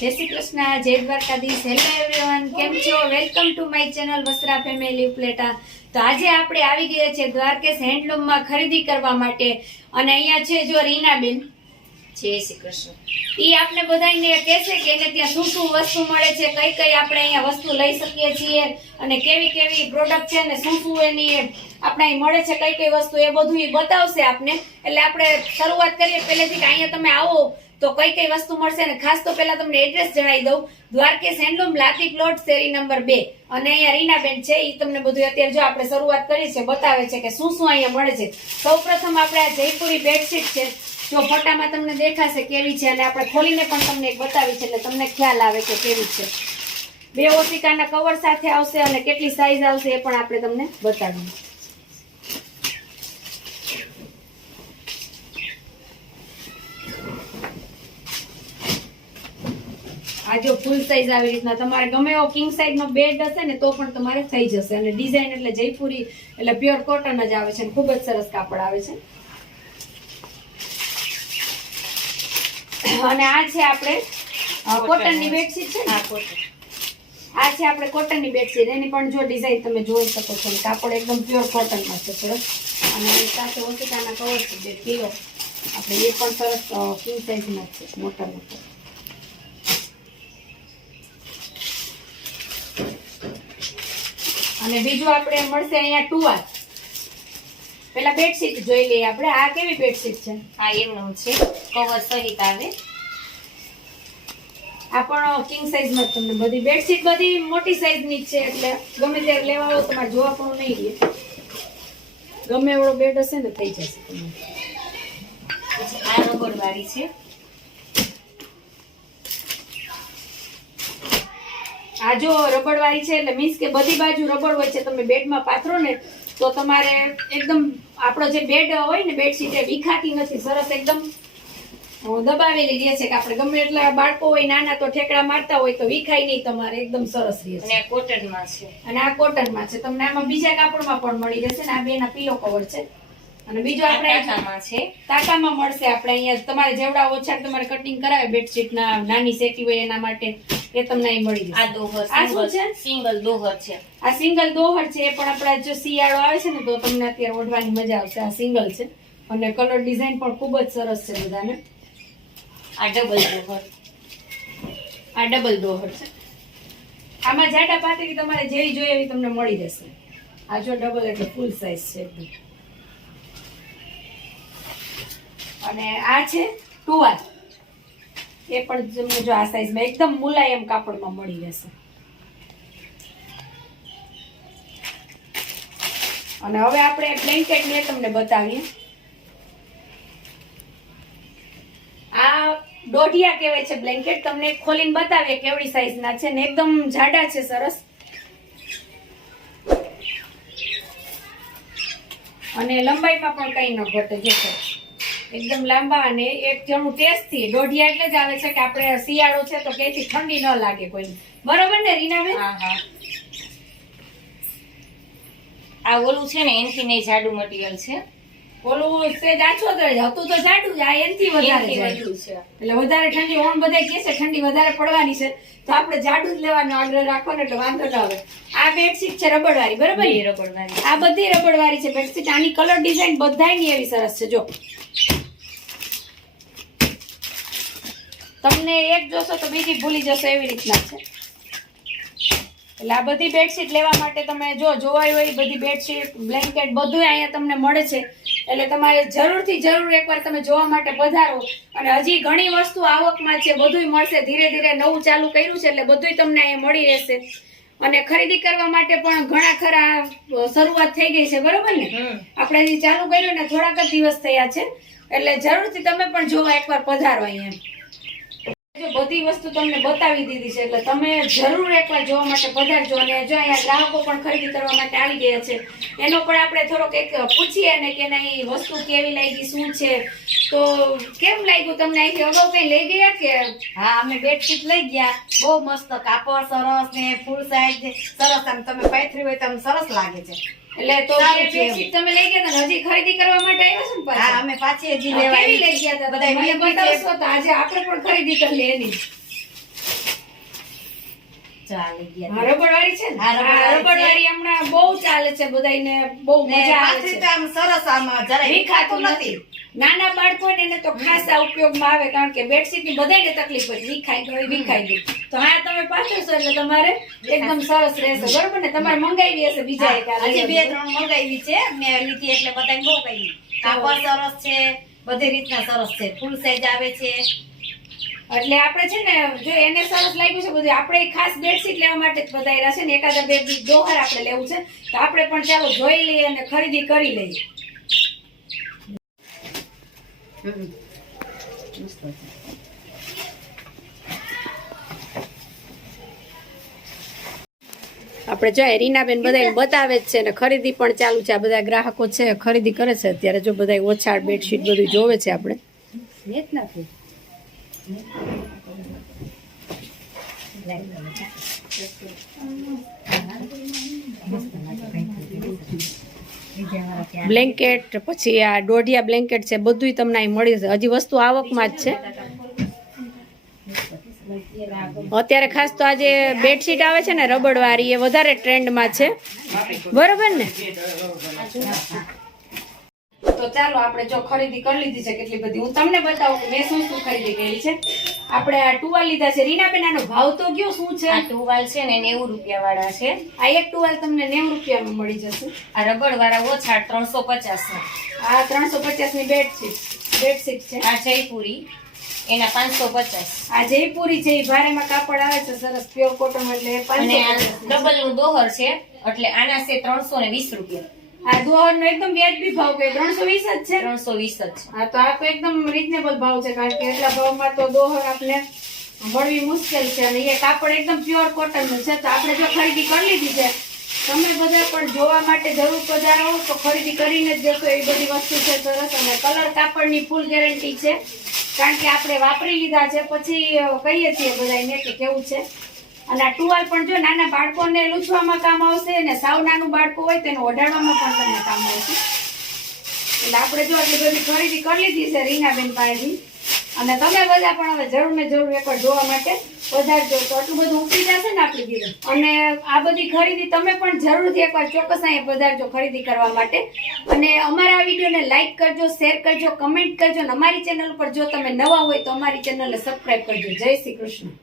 જય શ્રી કૃષ્ણ, જય Dwarkadhish. Hello everyone, કેમ છો? Welcome to my channel Vastra family Upleta. તો આજે આપણે આવી ગયા છે દ્વારકેશ હેન્ડલૂમમાં ખરીદી કરવા માટે. અને અહીંયા છે જો રીનાબેન. જય શ્રી કૃષ્ણ. ઈ આપણે બધાને કહેશે કે એને ત્યાં શું શું વસ્તુ મળે છે, કઈ કઈ આપણે અહીંયા વસ્તુ લઈ શકીએ છીએ અને કેવી કેવી પ્રોડક્ટ છે ને શું શું એની આપણે અહીં મળે છે, કઈ કઈ વસ્તુ, એ બધું ઈ બતાવશે આપને. એટલે આપણે શરૂઆત કરીએ પહેલેથી કે અહીંયા તમે આવો તો કઈ કઈ વસ્તુ મળશે. ને ખાસ તો પહેલા તમને એડ્રેસ જણાવી દઉં. દ્વારકેશ હેન્ડલૂમ, લાતી પ્લોટ, શેરી નંબર 2. અને અહીંયા રીનાબેન છે, ઈ તમને બધું અત્યારે જો આપણે શરૂઆત કરી છે બતાવે છે કે શું શું અહીંયા મળે છે. સૌપ્રથમ આપણે આ જયપુરી બેડશીટ છે, જો ફોટામાં તમને દેખાશે કેવી છે, અને આપણે ખોલીને પણ તમને એક બતાવી છે એટલે તમને ખ્યાલ આવે કે કેવી છે. 2 ઓશિકાના કવર સાથે આવશે અને કેટલી સાઈઝ આવશે એ પણ આપણે તમને બતાવીએ. આ જો ફૂલ સાઈઝ આવી રીતના તમારે ગમે એવો કિંગ સાઈઝ નો બેડ હશે ને તો પણ તમારે થઈ જશે. અને ડિઝાઇન એટલે જયપુરી એટલે પ્યોર કોટન જ આવે છે અને ખૂબ જ સરસ કાપડ આવે છે. અને આ છે આપણે કોટનની બેડશીટ છે ને, આ છે આપણે કોટનની બેડશીટ. એની પણ જો ડિઝાઇન તમે જોઈ શકો છો. કાપડ એકદમ પ્યોર કોટનમાં છે સરસ. અને એની સાથે ઓશિકાના કવર છે જે પીળો આપણે એ પણ સરસ કિંગ સાઈઝમાં છે, મોટા મોટા. અને બીજું આપણે મળશે અહીંયા ટુવાલ. પેલા બેડશીટ જોઈ લઈએ આપણે. આ કેવી બેડશીટ છે? આ એમનું છે, કવર સહિત આવે. આ પણ કિંગ સાઈઝ માં તમને બધી બેડશીટ બધી મોટી સાઈઝ ની છે એટલે ગમે ત્યારે લેવા આવો તમારે જોવા પણ નહીં રહે. ગમે એવડો બેડ હશે ને થઈ જશે તમને. આ રબર વાળી છે. આ જો રબડ વાળી છે એટલે મીન્સ કે બધી બાજુ રબડ હોય છે. તમે બેડમાં પાથરો ને તો તમારે એકદમ આપણો જે બેડ હોય ને બેડશીટ એ વિખાતી નથી. સરસ એકદમ દબાવેલી રહે છે કે આપણે ગમે એટલા બાળકો હોય નાના તો ઠેકડા મારતા હોય તો વિખાય નહીં, તમારે એકદમ સરસ રહે છે. અને આ કોટનમાં છે. અને આ કોટનમાં છે. તમને આમાં બીજા કાપડમાં પણ મળી જશે ને. આ બેના પીલો કવર છે. અને બીજું આપણે ટાકામાં છે, ટાકામાં મળશે. આપણે અહીંયા તમારે જેવડા ઓછા તમારે કટિંગ કરાવે બેડશીટ ના નાની સેટી હોય એના માટે એ તમને અહીં મળી જશે. આ દોહર આ શું છે? સિંગલ દોહર છે. આ સિંગલ દોહર છે. એ પણ આપણા જો શિયાળો આવે છે ને તો તમને અત્યારે ઓઢવાની મજા આવશે. આ સિંગલ છે અને કલર ડિઝાઇન પણ ખૂબ જ સરસ છે બધાને. આ ડબલ દોહર. આ ડબલ દોહર છે. આમાં જાડા પાતળી તમારે જેવી જોઈએ એવી તમને મળી જશે. આ જો ડબલ એટલે ફૂલ સાઈઝ છે એકદમ. અને આ છે ટુવાલ. એ પણ તમને જો આ સાઈઝમાં એકદમ મુલાયમ કાપડમાં મળી જશે. અને હવે આપણે બ્લેન્કેટ ને તમને બતાવીએ. આ દોઢિયા કહેવાય છે બ્લેન્કેટ. તમને ખોલીને બતાવીએ કેવડી સાઈઝના છે ને એકદમ જાડા છે સરસ. અને લંબાઈમાં પણ કઈ ન ઘટે. જો એકદમ લાંબા અને એક જણું ટેસ્ટથી. દોઢિયા એટલે જ આવે છે કે આપણે શિયાળો છે તો ક્યાંથી ઠંડી ન લાગે કોઈને. બરોબર ને રીનાબેન? હા હા. આ ઓલું છે ને એનથી નહીં જાડું મટીરિયલ છે. ઓલું સેજ આછો તો હતું તો જાડું જ. આ એનથી વધારે એનથી જાડું વધુ છે. એટલે વધારે ઠંડી ઓમ બધા કહે છે ઠંડી વધારે પડવાની છે તો આપણે જાડું જ લેવાનો આગ્રહ રાખવાનો એટલે વાંધો ન આવે. આ બેડશીટ છે રબડ વાળી, બરોબર ને? રબર વાળી. આ બધી રબડ વાળી છે બેડશીટ. આની કલર ડિઝાઇન બધાયની એવી સરસ છે. જો તમને એક જોશો તો બીજી ભૂલી જશો એવી રીતના છે. એટલે આ બધી બેડશીટ લેવા માટે તમે જો જોવાય હોય બધી બેડશીટ બ્લેન્કેટ બધું અહીંયા તમને મળે છે. એટલે તમારે જરૂરથી જરૂર એકવાર તમે જોવા માટે પધારો. અને હજી ઘણી વસ્તુ આવકમાં છે, બધું મળશે. ધીરે ધીરે નવું ચાલુ કર્યું છે એટલે બધું તમને અહીંયા મળી રહેશે. અને ખરીદી કરવા માટે પણ ઘણા ખરા શરૂઆત થઈ ગઈ છે, બરોબર ને? આપણે હજી ચાલુ કર્યું ને થોડાક જ દિવસ થયા છે એટલે જરૂરથી તમે પણ જોવા એકવાર પધારો અહીંયા. બધી વસ્તુ તમને બતાવી દીધી છે એટલે તમે જરૂર એકવાર જોવા માટે પધારજો. અને જો અહીંયા ગ્રાહકો પણ ખરીદી કરવા માટે આવી ગયા છે એનો પણ આપણે થોડોક એક પૂછીએ ને કે નહીં વસ્તુ કેવી લાગી, શું છે, તો કેમ લાગ્યું તમને? અહીંથી અગાઉ કઈ લઈ ગયા કે? હા, અમે બેડશીટ લઈ ગયા. બહુ મસ્ત કાપડ સરસ ને ફૂલ સાઈઝ સરસ. આમ તમે પાથરી હોય તો આમ સરસ લાગે છે. એટલે તો બેડશીટ તમે લઈ ગયા હતા હજી ખરીદી કરવા માટે આવ્યા છો ને? હા, અમે પાછી હજી લેવા કેવી લઈ ગયા હતા બધા? મને બતાવશો તો આજે આપણે પણ ખરીદી કરી લે એની. ચાલી ગયા. હા, રબરવાળી છે ને? હા, રબરવાળી છે. રબરવાળી હમણાં બહુ ચાલે છે, બધાયને બહુ ને મજા આવે પાથરી છે. તો આમ સરસ આમ જરાય વિખાતું નથી. નાના બાળકો હોય ને એને તો ખાસ આ ઉપયોગમાં આવે, કારણ કે બેડશીટ ની બધાયને તકલીફ હોય, વિખાઈ ગઈ. તો હા, તમે પાથરશો એટલે તમારે એકદમ સરસ રહેશે. બરોબર ને? તમારે મંગાવી હશે બીજા એક આ હજી લઈ 2-3 મંગાવી છે મેં લીધી એટલે બધાને બહુ ગઈ. કાપડ સરસ છે, બધી રીતના સરસ છે, ફૂલ સાઈઝ આવે છે. એટલે આપણે છે ને, જો એને સરસ લાગ્યું છે બધું, આપણે ખાસ બેડશીટ લેવા માટે જ બધાયરા છે ને, એકાદા બે દોહર આપણે લેવું છે, તો આપણે પણ ચાલો જોઈ લઈએ અને ખરીદી કરી લઈએ. મસ્ત છે. આપણે જો રીનાબેન બધાને બતાવે જ છે ને ખરીદી પણ ચાલુ છે. આ બધા ગ્રાહકો છે ખરીદી કરે છે અત્યારે. જો બધા ઓછાળ બેડશીટ બધું જોવે છે આપણે. નેટ નથી. બ્લેન્કેટ, પછી આ દોઢિયા બ્લેન્કેટ છે, બધું તમને અહીં મળી જશે. હજી વસ્તુ આવકમાં જ છે અત્યારે. ખાસ તો આજે બેડશીટ આવે છે ને રબડવાળી, એ વધારે ટ્રેન્ડમાં છે. બરોબર ને? તો ચાલો આપણે જો ખરીદી કરી લીધી છે કેટલી બધી. હું તમને બતાવું કે મેં શું શું ખરીદી કરી છે. આપણે આ ટુવાલ લીધા છે. રીનાબેન, આનો ભાવ તો કયો શું છે? આ ટુવાલ છે ને 90 રૂપિયા વાળા છે. આ એક ટુવાલ તમને 90 રૂપિયામાં મળી જશે. આ રબડ વાળા ઓછા 350 ના. આ 350 ની બેડશીટ છે. આ જયપુરી એના 550. આ જયપુરી છે, એ ભારેમાં કાપડ આવે છે સરસ પ્યોર કોટન, એટલે અને આ 550. ડબલ નું દોહર છે એટલે આના છે 320 રૂપિયા. આ દોહર નો એકદમ વ્યાજબી ભાવ કે 320 જ છે. 320 જ છે. હા, તો આ તો એકદમ રીઝનેબલ ભાવ છે, કારણ કે એટલા ભાવમાં તો દોહર આપણે મળવી મુશ્કેલ છે. અને એ કાપડ એકદમ પ્યોર કોટન નું છે. તો આપણે જો ખરીદી કરી લીધી છે, તમે બધા પણ જોવા માટે જરૂર પધારો, તો ખરીદી કરીને જ જશો. એ બધી વસ્તુ છે સરસ. અને કલર કાપડની ફૂલ ગેરંટી છે, કારણ કે આપણે વાપરી લીધા છે પછી કહીએ છીએ બધાને કે કેવું છે. અને આ ટુવાલ પણ જો નાના બાળકોને લૂછવામાં કામ આવશે, અને સાવ નાનું બાળકો હોય તેને ઓઢાડવામાં પણ તમને કામ આવશે. એટલે આપણે જો આટલી બધી ખરીદી કરી લીધી છે રીનાબેન પાસેથી. અને તમે બધા પણ હવે જરૂર ને જરૂર એકવાર જોવા માટે પધારજો, તો આટલું બધું ઉપડી જશે ને આપણી ઘરે. અને આ બધી ખરીદી તમે પણ જરૂરથી એકવાર ચોક્કસ અહીંયા પધારજો ખરીદી કરવા માટે. અને અમારા આ વિડીયોને લાઈક કરજો, શેર કરજો, કમેન્ટ કરજો. અને અમારી ચેનલ પર જો તમે નવા હોય તો અમારી ચેનલને સબસ્ક્રાઈબ કરજો. જય શ્રી કૃષ્ણ.